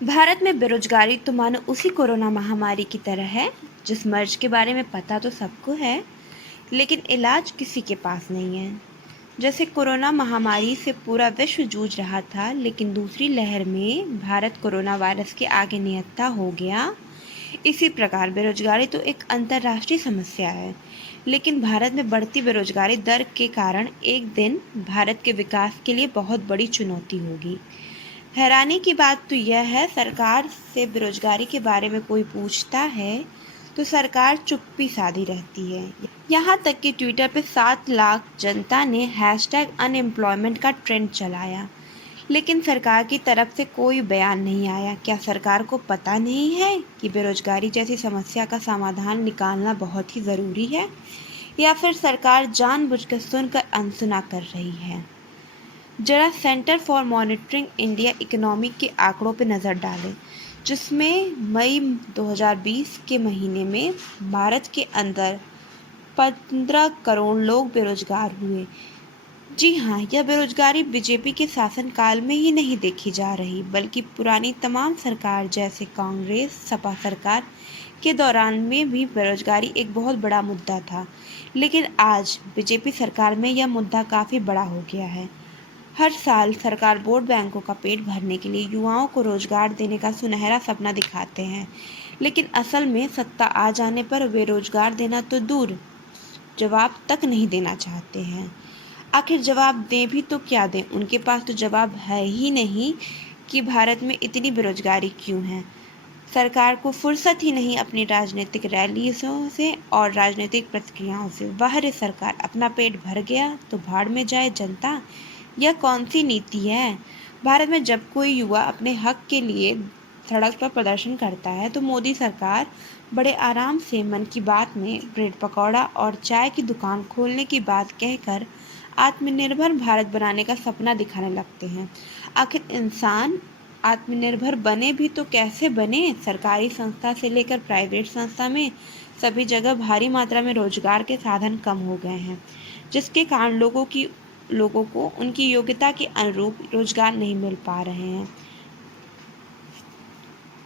भारत में बेरोजगारी तो मानो उसी कोरोना महामारी की तरह है, जिस मर्ज के बारे में पता तो सबको है, लेकिन इलाज किसी के पास नहीं है। जैसे कोरोना महामारी से पूरा विश्व जूझ रहा था, लेकिन दूसरी लहर में भारत कोरोना वायरस के आगे निहत्था हो गया। इसी प्रकार बेरोजगारी तो एक अंतर्राष्ट्रीय समस्या है, लेकिन भारत में बढ़ती बेरोजगारी दर के कारण एक दिन भारत के विकास के लिए बहुत बड़ी चुनौती होगी। हैरानी की बात तो यह है, सरकार से बेरोजगारी के बारे में कोई पूछता है तो सरकार चुप्पी साधी रहती है। यहाँ तक कि ट्विटर पे 7 लाख जनता ने हैशटैग अनएम्प्लॉयमेंट का ट्रेंड चलाया, लेकिन सरकार की तरफ से कोई बयान नहीं आया। क्या सरकार को पता नहीं है कि बेरोजगारी जैसी समस्या का समाधान निकालना बहुत ही ज़रूरी है, या फिर सरकार जानबूझकर सुनकर अनसुना कर रही है? जरा centre for monitoring India economy के आंकड़ों पर नज़र डालें, जिसमें मई 2020 के महीने में भारत के अंदर 15 करोड़ लोग बेरोजगार हुए। जी हाँ, यह बेरोजगारी बीजेपी के शासनकाल में ही नहीं देखी जा रही, बल्कि पुरानी तमाम सरकार जैसे कांग्रेस सपा सरकार के दौरान में भी बेरोजगारी एक बहुत बड़ा मुद्दा था। लेकिन आज बीजेपी सरकार में यह मुद्दा काफ़ी बड़ा हो गया है। हर साल सरकार वोट बैंकों का पेट भरने के लिए युवाओं को रोजगार देने का सुनहरा सपना दिखाते हैं, लेकिन असल में सत्ता आ जाने पर वे रोजगार देना तो दूर, जवाब तक नहीं देना चाहते हैं। आखिर जवाब दें भी तो क्या दें? उनके पास तो जवाब है ही नहीं कि भारत में इतनी बेरोजगारी क्यों है। सरकार को फुर्सत ही नहीं अपनी राजनीतिक रैलियों से और राजनीतिक प्रतिक्रियाओं से। वाह रे सरकार, अपना पेट भर गया तो भाड़ में जाए जनता। यह कौन सी नीति है? भारत में जब कोई युवा अपने हक के लिए सड़क पर प्रदर्शन करता है तो मोदी सरकार बड़े आराम से मन की बात में ब्रेड पकौड़ा और चाय की दुकान खोलने की बात कहकर आत्मनिर्भर भारत बनाने का सपना दिखाने लगते हैं। आखिर इंसान आत्मनिर्भर बने भी तो कैसे बने? सरकारी संस्था से लेकर प्राइवेट संस्था में सभी जगह भारी मात्रा में रोजगार के साधन कम हो गए हैं, जिसके कारण लोगों को उनकी योग्यता के अनुरूप रोजगार नहीं मिल पा रहे हैं।